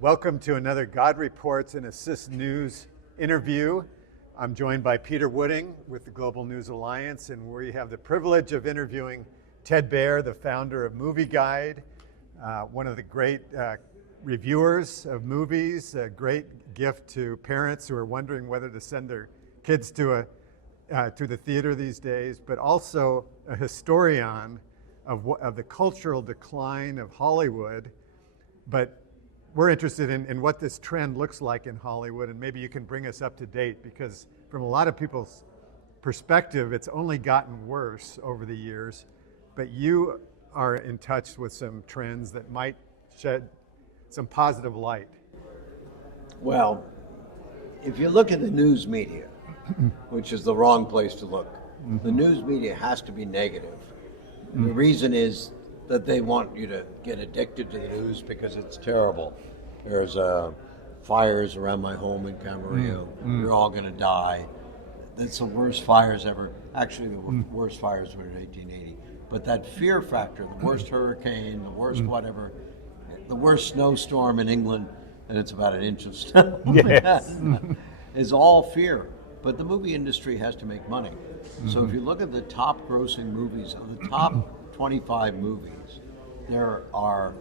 Welcome to another God Reports and Assist News interview. I'm joined by Peter Wooding with the Global News Alliance, and we have the privilege of interviewing Ted Baehr, the founder of MovieGuide, one of the great reviewers of movies, a great gift to parents who are wondering whether to send their kids to the theater these days, but also a historian of the cultural decline of Hollywood. But we're interested in what this trend looks like in Hollywood, and maybe you can bring us up to date, because from a lot of people's perspective, it's only gotten worse over the years. But you are in touch with some trends that might shed some positive light. Well, if you look at the news media, which is the wrong place to look, the news media has to be negative. The reason is that they want you to get addicted to the news because it's terrible. There's fires around my home in Camarillo. You're all going to die. That's the worst fires ever. Actually, the worst fires were in 1880. But that fear factor, the worst hurricane, the worst whatever, the worst snowstorm in England, and it's about an inch of snow, yes. is all fear. But the movie industry has to make money. So if you look at the top grossing movies, of the top 25 movies, there are,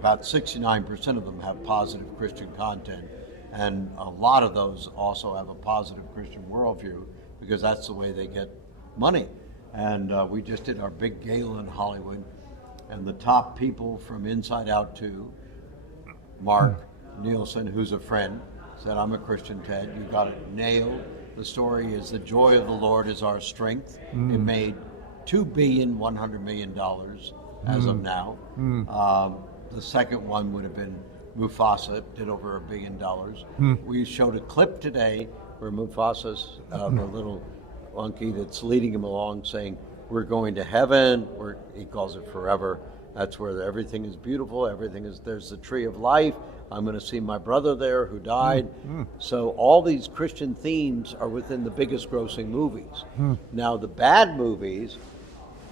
about 69% of them have positive Christian content, and a lot of those also have a positive Christian worldview, because that's the way they get money. And we just did our big gala in Hollywood, and the top people from Inside Out 2, Mark Nielsen, who's a friend, said, "I'm a Christian, Ted. You got it nailed. The story is the joy of the Lord is our strength." It made $2.1 billion as of now. The second one would have been Mufasa, did over $1 billion. We showed a clip today where Mufasa's the little monkey that's leading him along, saying, "We're going to heaven." He calls it forever. That's where everything is beautiful. There's the tree of life. I'm going to see my brother there who died. So all these Christian themes are within the biggest grossing movies. Now the bad movies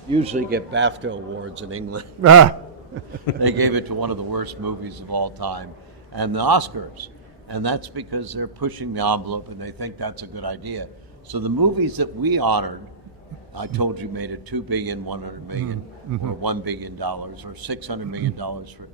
usually get BAFTA awards in England. They gave it to one of the worst movies of all time, and the Oscars. And that's because they're pushing the envelope and they think that's a good idea. So the movies that we honored, I told you, made it $2.1 billion, or $1 billion, or $600 million for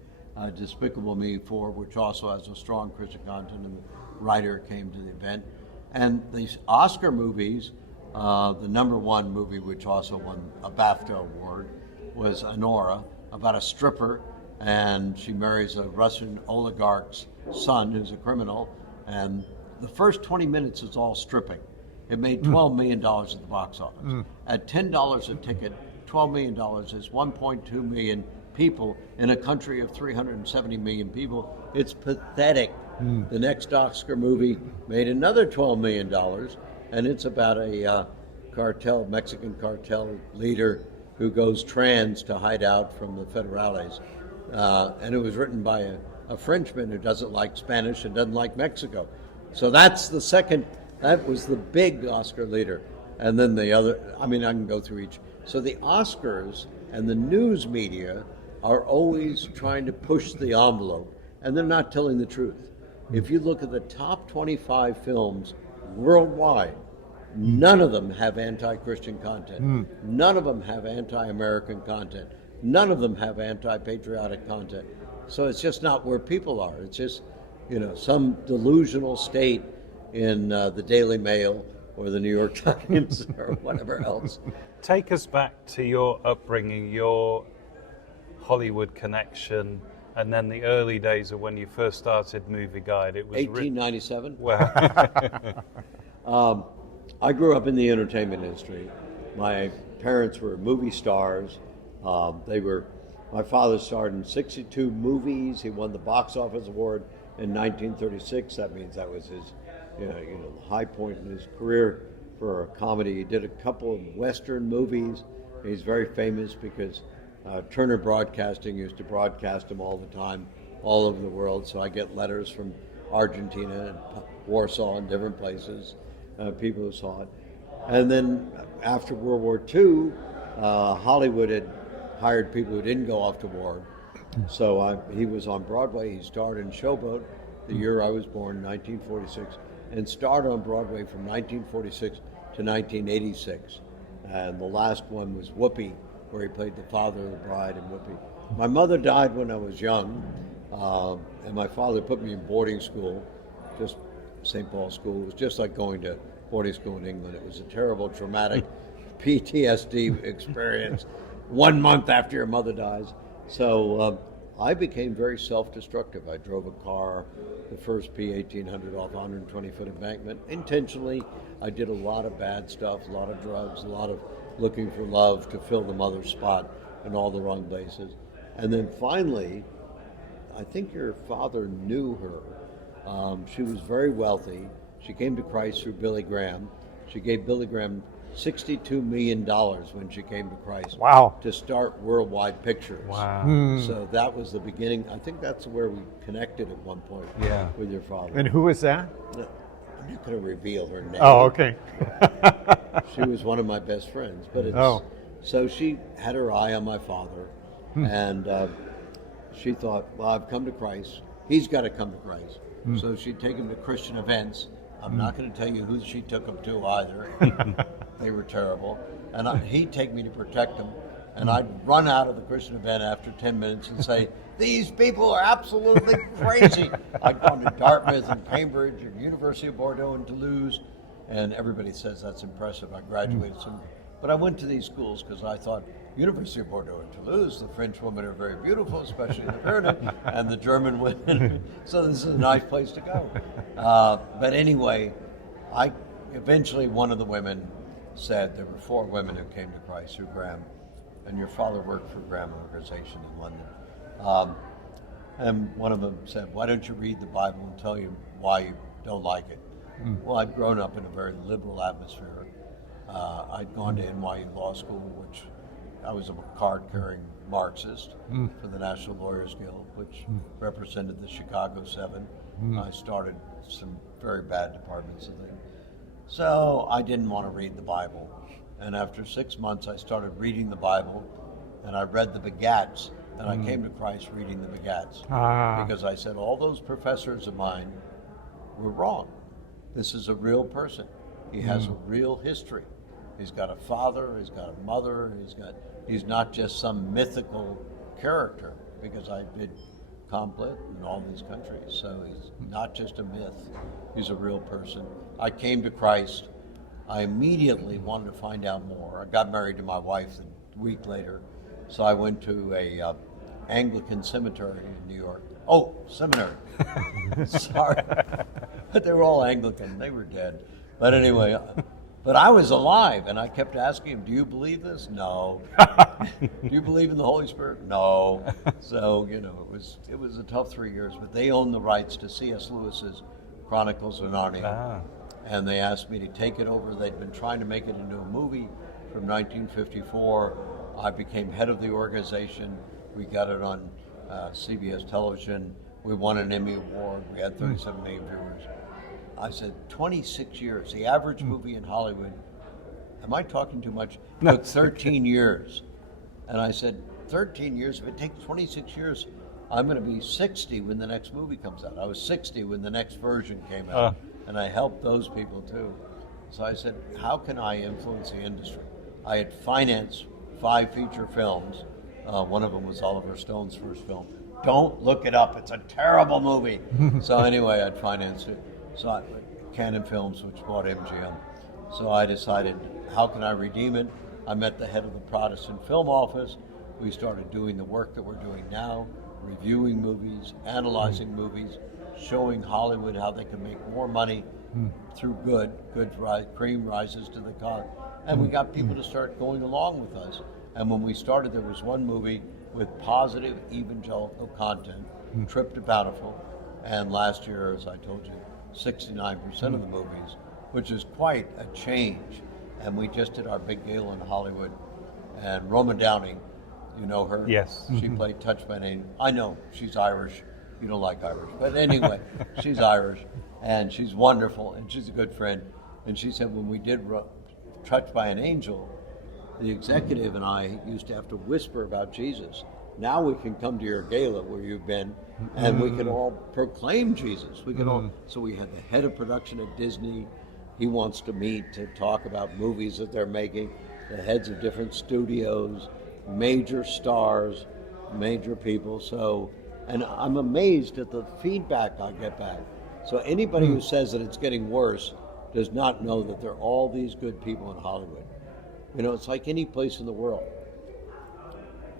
Despicable Me 4, which also has a strong Christian content, and the writer came to the event. And these Oscar movies, the number one movie, which also won a BAFTA award, was Honora, about a stripper, and she marries a Russian oligarch's son who's a criminal, and the first 20 minutes is all stripping. It made $12 million at the box office. At $10 a ticket, $12 million is 1.2 million people in a country of 370 million people. It's pathetic. The next Oscar movie made another $12 million, and it's about a Mexican cartel leader who goes trans to hide out from the federales. And it was written by a Frenchman who doesn't like Spanish and doesn't like Mexico. So that's the second. That was the big Oscar leader. And then the other, I can go through each. So the Oscars and the news media are always trying to push the envelope, and they're not telling the truth. If you look at the top 25 films worldwide, none of them have anti-Christian content. None of them have anti-American content. None of them have anti-patriotic content. So it's just not where people are. It's just, some delusional state in the Daily Mail or the New York Times or whatever else. Take us back to your upbringing, your Hollywood connection, and then the early days of when you first started MovieGuide. It was 1897. Well, I grew up in the entertainment industry. My parents were movie stars. My father starred in 62 movies. He won the box office award in 1936. That means that was his, high point in his career for a comedy. He did a couple of Western movies. He's very famous because Turner Broadcasting used to broadcast him all the time, all over the world. So I get letters from Argentina and Warsaw and different places, people who saw it. And then after World War II, Hollywood had hired people who didn't go off to war So he was on Broadway. He starred in Showboat the year I was born, 1946, and starred on Broadway from 1946 to 1986. And the last one was Whoopi, where he played the father of the bride in Whoopi. My mother died when I was young, and my father put me in boarding school, just St. Paul's School. It was just like going to boarding school in England. It was a terrible, traumatic PTSD experience 1 month after your mother dies. So I became very self-destructive. I drove a car, the first P-1800 off 120-foot embankment, intentionally. I did a lot of bad stuff, a lot of drugs, a lot of looking for love to fill the mother's spot in all the wrong places. And then finally, I think your father knew her. She was very wealthy. She came to Christ through Billy Graham. She gave Billy Graham $62 million when she came to Christ. Wow. To start Worldwide Pictures. Wow. So that was the beginning. I think that's where we connected at one point with your father. And who was that? No, I'm not going to reveal her name. Oh, okay. She was one of my best friends. But so she had her eye on my father, and she thought, well, I've come to Christ. He's got to come to Christ. So she'd take him to Christian events. I'm not going to tell you who she took him to either. They were terrible. And he'd take me to protect him. And I'd run out of the Christian event after 10 minutes and say, these people are absolutely crazy. I'd gone to Dartmouth and Cambridge and University of Bordeaux and Toulouse. And everybody says that's impressive. I graduated some. But I went to these schools because I thought, University of Bordeaux and Toulouse, the French women are very beautiful, especially the Pyrenees, and the German women. So this is a nice place to go. But anyway, eventually one of the women said, there were 4 women who came to Christ through Graham, and your father worked for Graham Organization in London. And one of them said, why don't you read the Bible and tell you why you don't like it? Well, I'd grown up in a very liberal atmosphere. I'd gone to NYU Law School, which I was a card-carrying Marxist for the National Lawyers Guild, which represented the Chicago 7. I started some very bad departments of things. So I didn't want to read the Bible. And after 6 months, I started reading the Bible, and I read the Begats, and I came to Christ reading the Begats. Because I said, all those professors of mine were wrong. This is a real person. He has a real history. He's got a father, he's got a mother, he's not just some mythical character, because I did Complet in all these countries. So he's not just a myth, he's a real person. I came to Christ. I immediately wanted to find out more. I got married to my wife a week later, so I went to a Anglican cemetery in New York. Oh, seminary. Sorry. But they were all Anglican. They were dead. But anyway, but I was alive, and I kept asking him, do you believe this? No. Do you believe in the Holy Spirit? No. So, it was a tough 3 years, but they owned the rights to C.S. Lewis's Chronicles of Narnia. And they asked me to take it over. They'd been trying to make it into a movie from 1954. I became head of the organization. We got it on CBS television. We won an Emmy Award. We had 37 million viewers. I said, 26 years. The average movie in Hollywood, am I talking too much? Took 13 years. And I said, 13 years? If it takes 26 years, I'm going to be 60 when the next movie comes out. I was 60 when the next version came out. And I helped those people too. So I said, how can I influence the industry? I had financed 5 feature films. One of them was Oliver Stone's first film. Don't look it up. It's a terrible movie. So anyway, I'd financed it. So Canon Films, which bought MGM. So I decided, how can I redeem it? I met the head of the Protestant Film Office. We started doing the work that we're doing now, reviewing movies, analyzing movies, showing Hollywood how they can make more money through cream rises to the top. And we got people to start going along with us. And when we started, there was one movie with positive evangelical content, Trip to Bountiful. And last year, as I told you, 69% of the movies, which is quite a change. And we just did our big gala in Hollywood. And Roma Downey, you know her? Yes. She played Touched by an Angel. I know, she's Irish. You don't like Irish. But anyway, she's Irish. And she's wonderful. And she's a good friend. And she said when we did Touched by an Angel, the executive and I used to have to whisper about Jesus Now we can come to your gala where you've been, and we can all proclaim Jesus. We can all. So we had the head of production at Disney. He wants to meet to talk about movies that they're making. The heads of different studios, major stars, major people. So, and I'm amazed at the feedback I get back. So anybody who says that it's getting worse does not know that there are all these good people in Hollywood. You know, it's like any place in the world.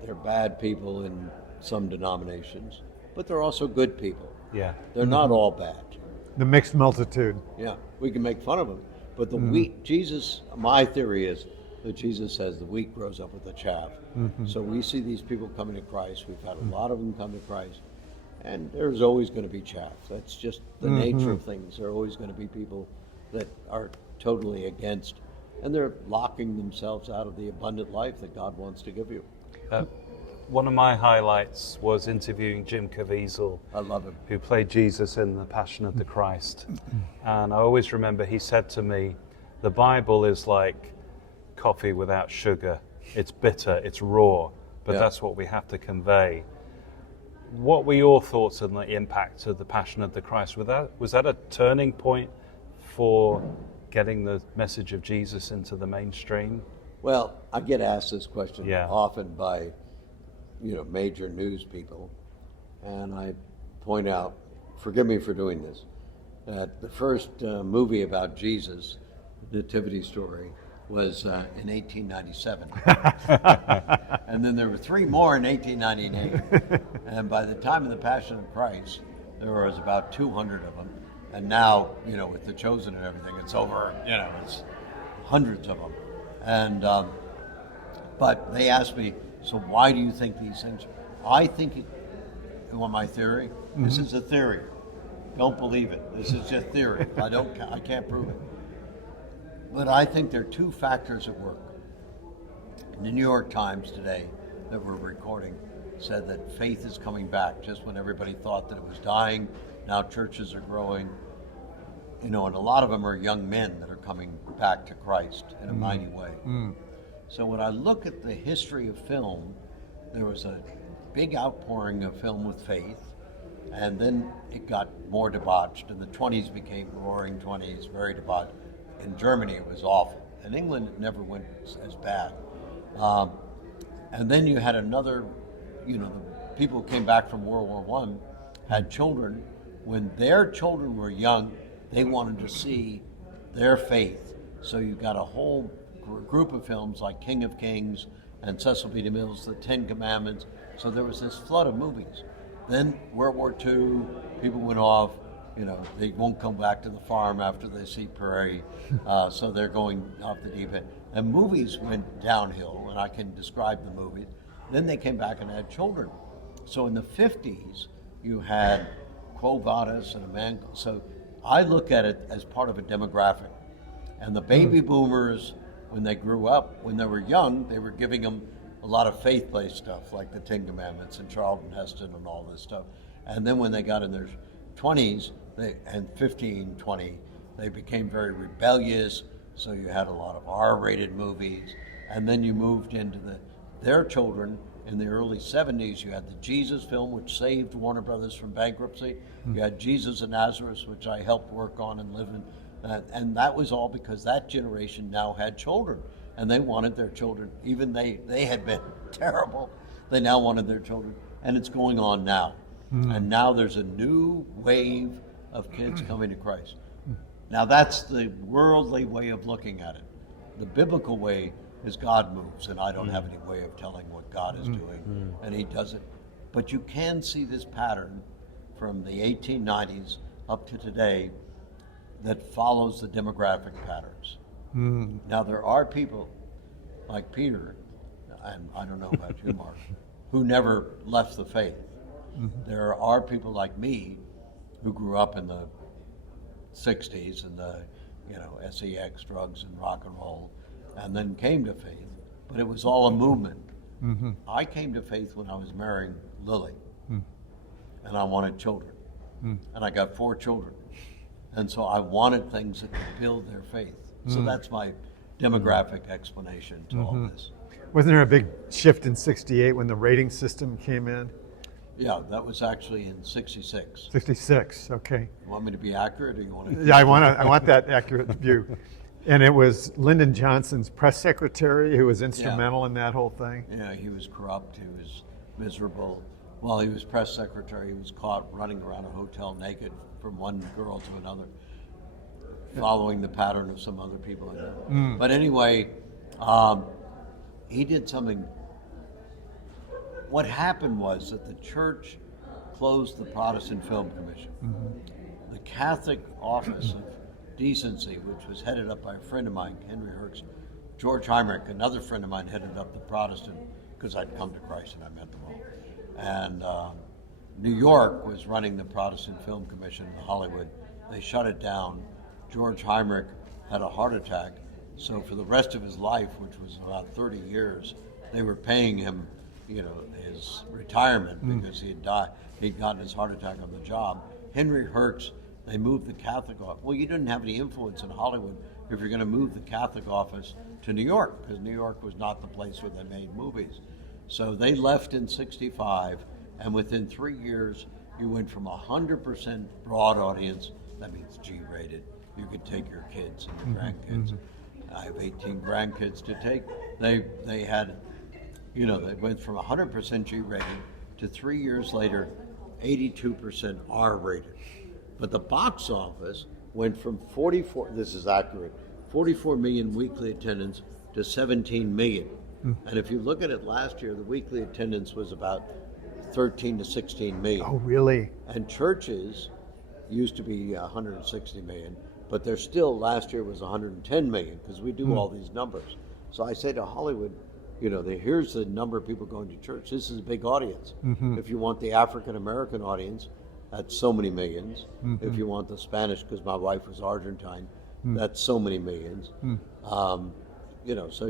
There are bad people in some denominations, but there are also good people. Yeah. They're not all bad. The mixed multitude. Yeah, we can make fun of them. But the wheat, Jesus, my theory is that Jesus says the wheat grows up with the chaff. So we see these people coming to Christ. We've had a lot of them come to Christ. And there's always going to be chaff. That's just the nature of things. There are always going to be people that are totally against, and they're locking themselves out of the abundant life that God wants to give you. One of my highlights was interviewing Jim Caviezel, I love him. who played Jesus in The Passion of the Christ. And I always remember he said to me, the Bible is like coffee without sugar. It's bitter, it's raw, but that's what we have to convey. What were your thoughts on the impact of The Passion of the Christ? Was that a turning point for getting the message of Jesus into the mainstream? Well, I get asked this question Yeah. often by, major news people, and I point out, forgive me for doing this, that the first movie about Jesus, Nativity Story, was in 1897. And then there were 3 more in 1898. And by the time of the Passion of Christ, there was about 200 of them. And now, with The Chosen and everything, it's over, it's hundreds of them. And, but they asked me, so why do you think these things? I think, you want my theory? This is a theory. Don't believe it. This is just theory. I can't prove it. But I think there are 2 factors at work. The New York Times today that we're recording said that faith is coming back just when everybody thought that it was dying. Now churches are growing. And a lot of them are young men that are coming back to Christ in a mighty way. So when I look at the history of film, there was a big outpouring of film with faith, and then it got more debauched, and the 20s became roaring 20s, very debauched. In Germany, it was awful. In England, it never went as bad. And then you had another, the people who came back from World War I had children. When their children were young, they wanted to see their faith. So you got a whole group of films like King of Kings and Cecil B. DeMille's The 10 Commandments. So there was this flood of movies. Then World War II, people went off. They won't come back to the farm after they see prairie, so they're going off the deep end. And movies went downhill, and I can describe the movies. Then they came back and had children. So in the 50s, you had Quo Vadis and a man. So I look at it as part of a demographic. And the baby boomers, when they grew up, when they were young, they were giving them a lot of faith-based stuff, like the 10 Commandments and Charlton Heston and all this stuff. And then when they got in their 20s, and 15, 20, they became very rebellious, so you had a lot of R-rated movies. And then you moved into their children. In the early 70s, you had the Jesus film, which saved Warner Brothers from bankruptcy. You had Jesus of Nazareth, which I helped work on and live in. And that was all because that generation now had children. And they wanted their children, even they had been terrible, they now wanted their children. And it's going on now. And now there's a new wave of kids coming to Christ. Now that's the worldly way of looking at it. The biblical way is God moves, and I don't have any way of telling what God is doing, and He does it. But you can see this pattern from the 1890s up to today that follows the demographic patterns. Now there are people like Peter, and I don't know about you, Mark, who never left the faith. There are people like me who grew up in the 60s and the sex, drugs, and rock and roll, and then came to faith. But it was all a movement. I came to faith when I was marrying Lily, and I wanted children. And I got 4 children. And so I wanted things that could build their faith. So that's my demographic explanation to all this. Wasn't there a big shift in '68 when the rating system came in? Yeah, that was actually in '66. '66, okay. You want me to be accurate, or you want to? Yeah, I want that accurate view. And it was Lyndon Johnson's press secretary who was instrumental in that whole thing. Yeah, he was corrupt. He was miserable. While he was press secretary, he was caught running around a hotel naked from one girl to another, following the pattern of some other people in there. But anyway, he did something. What happened was that the church closed the Protestant Film Commission. The Catholic Office of Decency, which was headed up by a friend of mine, Henry Herx, George Heinrich, another friend of mine, headed up the Protestant, because I'd come to Christ and I met them all. And New York was running the Protestant Film Commission in Hollywood. They shut it down. George Heinrich had a heart attack, so for the rest of his life, which was about 30 years, they were paying him, his retirement because he had died. He'd gotten his heart attack on the job. Henry Herx, they moved the Catholic office. Well, you didn't have any influence in Hollywood if you're going to move the Catholic office to New York, because New York was not the place where they made movies. So they left in '65, and within 3 years, you went from 100% broad audience, that means G-rated. You could take your kids and your grandkids. I have 18 grandkids to take. They had, they went from 100% G-rated to 3 years later, 82% R-rated. But the box office went from 44, this is accurate, 44 million weekly attendance to 17 million. And if you look at it last year, the weekly attendance was about 13 to 16 million. Oh, really? And churches used to be 160 million, but they're still, last year was 110 million, because we do all these numbers. So I say to Hollywood, here's the number of people going to church. This is a big audience. If you want the African American audience, that's so many millions. If you want the Spanish, because my wife was Argentine, that's so many millions. So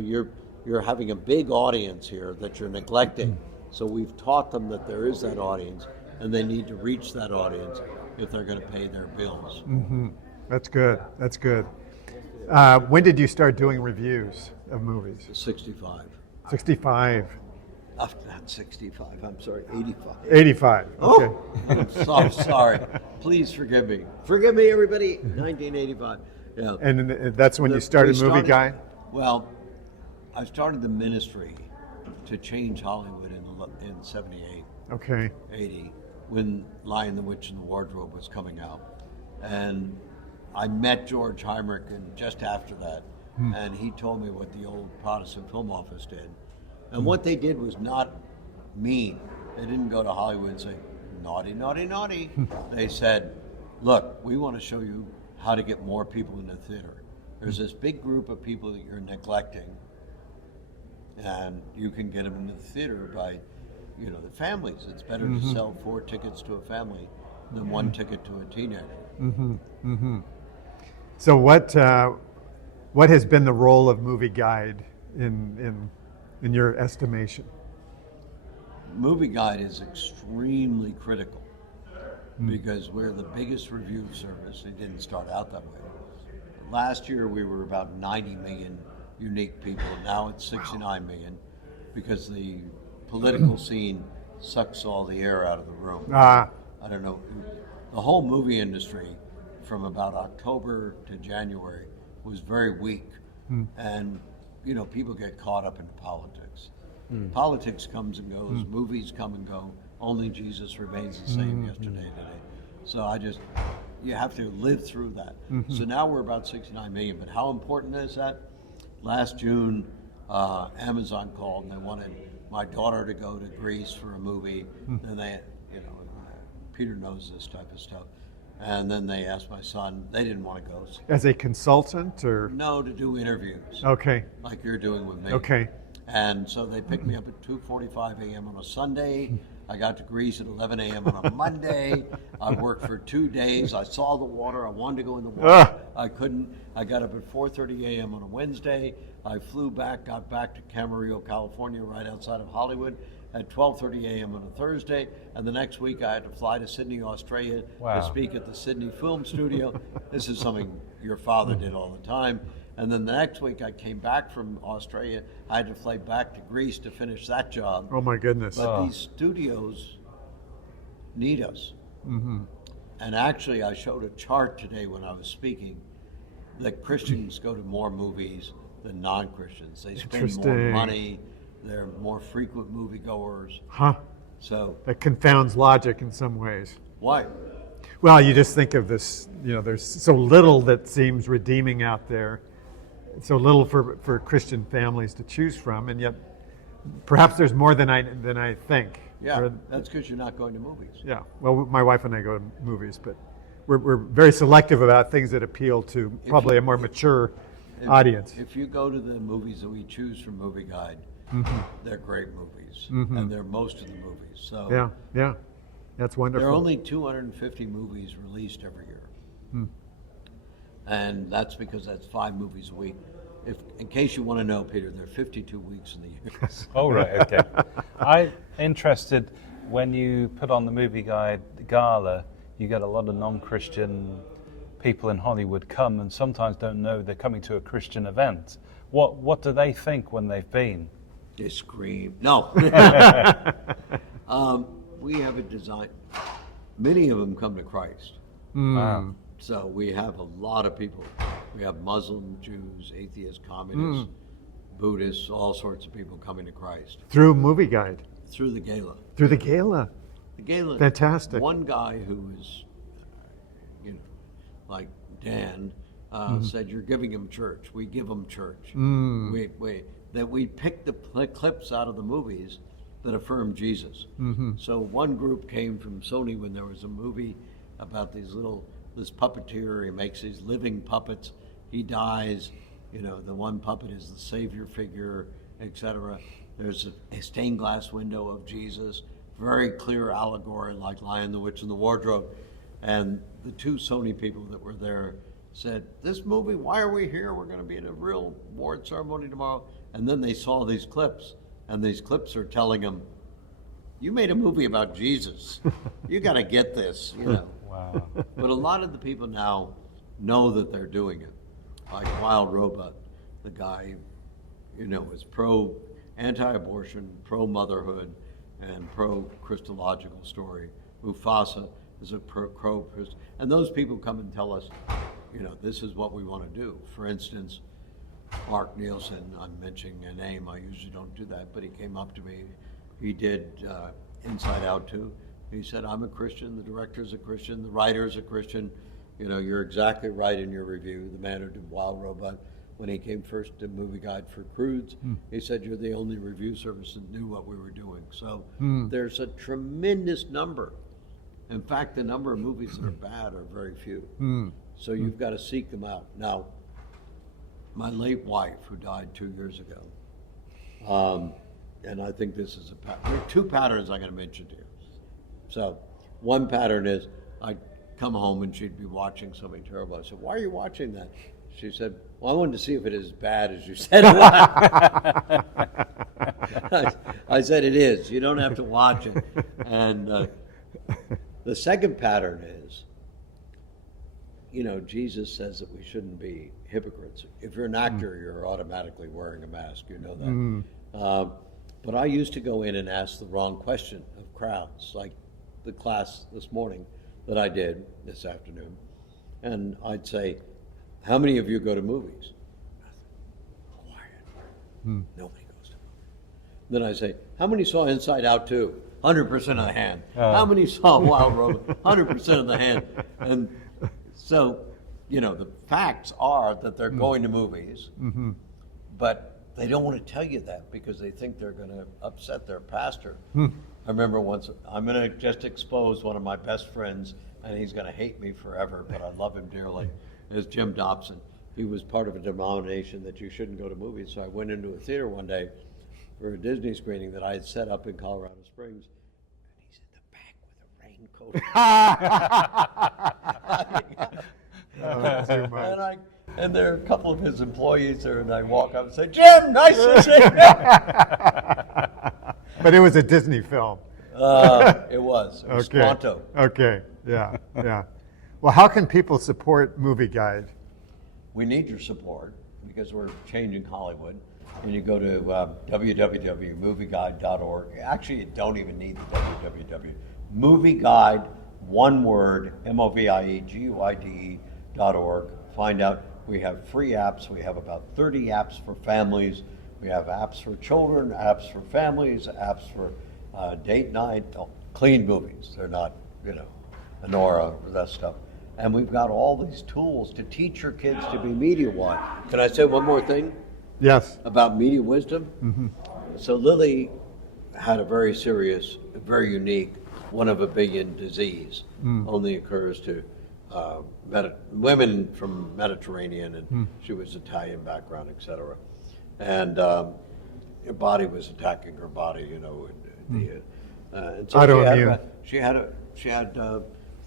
you're having a big audience here that you're neglecting. So we've taught them that there is that audience, and they need to reach that audience if they're going to pay their bills. That's good. That's good. When did you start doing reviews of movies? 65. 65. Not 65, I'm sorry, 85. 85. Okay. Oh, I'm so sorry. Please forgive me. Forgive me, everybody. 1985. Yeah. And that's when you started MovieGuide? Well, I started the ministry to change Hollywood in 78, Okay. 80, when Lion, the Witch, and the Wardrobe was coming out. And I met George Heinrich just after that, and he told me what the old Protestant Film Office did. And what they did was not mean. They didn't go to Hollywood and say, naughty, naughty, naughty. They said, look, we want to show you how to get more people in the theater. There's this big group of people that you're neglecting, and you can get them into the theater by, the families. It's better to sell 4 tickets to a family than 1 ticket to a teenager. So what has been the role of MovieGuide in your estimation? MovieGuide is extremely critical because we're the biggest review service. It didn't start out that way. Last year we were about 90 million unique people. Now it's 69 million because the political scene sucks all the air out of the room. I don't know. The whole movie industry from about October to January was very weak. And people get caught up in politics. Politics comes and goes, movies come and go, only Jesus remains the same yesterday, today. So you have to live through that. So now we're about 69 million, but how important is that? Last June, Amazon called and they wanted my daughter to go to Greece for a movie. And they, Peter knows this type of stuff. And then they asked my son, they didn't want to go. As a consultant or? No, to do interviews. Okay. Like you're doing with me. Okay. And so they picked me up at 2:45 a.m. on a Sunday. I got to Greece at 11 a.m. on a Monday. I worked for 2 days. I saw the water. I wanted to go in the water. I couldn't. I got up at 4:30 a.m. on a Wednesday. I flew back, got back to Camarillo, California, right outside of Hollywood, at 12:30 a.m. on a Thursday. And the next week I had to fly to Sydney, Australia to speak at the Sydney Film Studio. This is something your father did all the time. And then the next week I came back from Australia. I had to fly back to Greece to finish that job. Oh my goodness. But these studios need us. And actually, I showed a chart today when I was speaking that Christians go to more movies than non-Christians. They spend more money. They're more frequent moviegoers. Huh. So that confounds logic in some ways. Why? Well, you just think of this, there's so little that seems redeeming out there, so little for Christian families to choose from, and yet perhaps there's more than I think. Yeah, that's because you're not going to movies. Yeah, well, my wife and I go to movies, but we're very selective about things that appeal to probably a more mature audience. If you go to the movies that we choose from MovieGuide, they're great movies, and they're most of the movies. So yeah, that's wonderful. There are only 250 movies released every year, and that's because that's 5 movies a week. In case you want to know, Peter, there are 52 weeks in the year. Oh, right, okay. I'm interested, when you put on the MovieGuide Gala, you get a lot of non-Christian people in Hollywood come and sometimes don't know they're coming to a Christian event. What do they think when they've been? They scream. No. We have a design. Many of them come to Christ. Wow. So we have a lot of people. We have Muslim, Jews, atheists, communists, Buddhists, all sorts of people coming to Christ. Through MovieGuide? Through the gala. Through the gala? The gala. Fantastic. One guy who is, like Dan, said, "You're giving him church. We give them church." We pick the clips out of the movies that affirm Jesus. So one group came from Sony when there was a movie about this puppeteer. He makes these living puppets. He dies. The one puppet is the savior figure, etc. There's a stained glass window of Jesus, very clear allegory like Lion, the Witch, and the Wardrobe. And the 2 Sony people that were there said, "This movie, why are we here? We're going to be in a real award ceremony tomorrow." And then they saw these clips, and these clips are telling them, "You made a movie about Jesus. You got to get this." Wow. But a lot of the people now know that they're doing it. Like Wild Robot, the guy, is anti-abortion, pro-motherhood, and pro-Christological story. Mufasa is a pro-Christ. And those people come and tell us, this is what we want to do. For instance, Mark Nielsen, I'm mentioning a name, I usually don't do that, but he came up to me. He did Inside Out 2. He said, "I'm a Christian, the director's a Christian, the writer's a Christian. You're exactly right in your review." The man who did Wild Robot, when he came first to MovieGuide for Crudes, he said, "You're the only review service that knew what we were doing." So there's a tremendous number. In fact, the number of movies that are bad are very few. So you've got to seek them out. Now, my late wife, who died 2 years ago, and I think this is there are 2 patterns I'm going to mention to you. So one pattern is I'd come home and she'd be watching something terrible. I said, "Why are you watching that?" She said, "Well, I wanted to see if it is as bad as you said it was." I said, "It is. You don't have to watch it." And the second pattern is, Jesus says that we shouldn't be hypocrites. If you're an actor, you're automatically wearing a mask. You know that. But I used to go in and ask the wrong question of crowds, like the class this morning that I did this afternoon. And I'd say, "How many of you go to movies?" Quiet. Nobody goes to movies. Then I say, "How many saw Inside Out 2? 100% of the hand. How many saw Wild Robot? 100% of the hand." And so, the facts are that they're going to movies, but they don't want to tell you that because they think they're going to upset their pastor. I remember once, I'm going to just expose one of my best friends, and he's going to hate me forever, but I love him dearly, is Jim Dobson. He was part of a denomination that you shouldn't go to movies. So I went into a theater one day for a Disney screening that I had set up in Colorado Springs, and he's in the back with a raincoat. Too much. And there are a couple of his employees there, and I walk up and say, "Jim, nice to see you." But it was a Disney film. It was Okay. Squanto. Okay. Yeah. Well, how can people support MovieGuide? We need your support. because we're changing Hollywood, and you go to www.movieguide.org. Actually, you don't even need the www. MovieGuide, one word, MovieGuide.org. Find out we have free apps. We have about 30 apps for families. We have apps for children, apps for families, apps for date night, clean movies. They're not, Anora, that stuff. And we've got all these tools to teach your kids to be media wise. Can I say one more thing? Yes. About media wisdom? Mm-hmm. So Lily had a very serious, very unique, one of a billion disease. Only occurs to women from Mediterranean, and she was Italian background, etc. And her body was attacking her body, and so Autoimmune. she had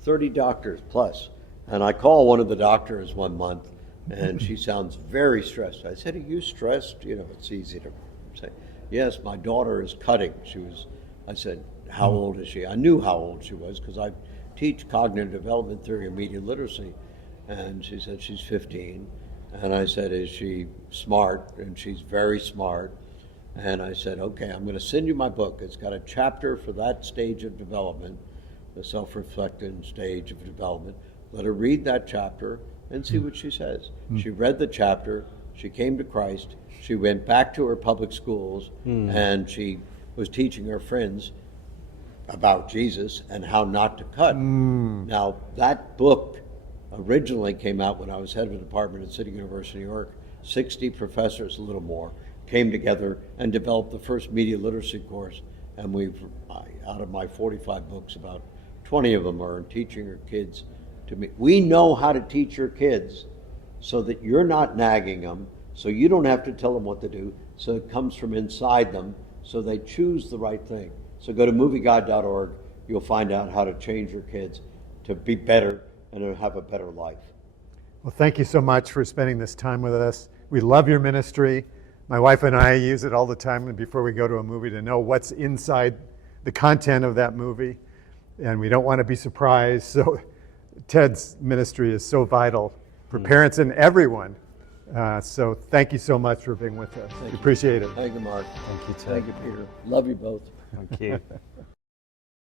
30 doctors plus. And I call one of the doctors one month, and she sounds very stressed. I said, "Are you stressed?" It's easy to say. "Yes, my daughter is cutting." I said, "How old is she?" I knew how old she was because I teach cognitive development theory and media literacy. And she said she's 15. And I said, "Is she smart?" And she's very smart. And I said, "Okay, I'm going to send you my book. It's got a chapter for that stage of development, the self-reflective stage of development. Let her read that chapter and see what she says." She read the chapter. She came to Christ. She went back to her public schools, and she was teaching her friends about Jesus and how not to cut. Now, that book originally came out when I was head of a department at City University of New York. 60 professors, a little more, came together and developed the first media literacy course. And out of my 45 books, about 20 of them are teaching your kids to me. We know how to teach your kids so that you're not nagging them, so you don't have to tell them what to do, so it comes from inside them, so they choose the right thing. So go to MovieGuide.org. You'll find out how to change your kids to be better and to have a better life. Well, thank you so much for spending this time with us. We love your ministry. My wife and I use it all the time before we go to a movie to know what's inside the content of that movie, and we don't want to be surprised. So Ted's ministry is so vital for parents and everyone. So thank you so much for being with us. We appreciate it. Thank you, Mark. Thank you, Ted. Thank you, Peter. Love you both. Thank you.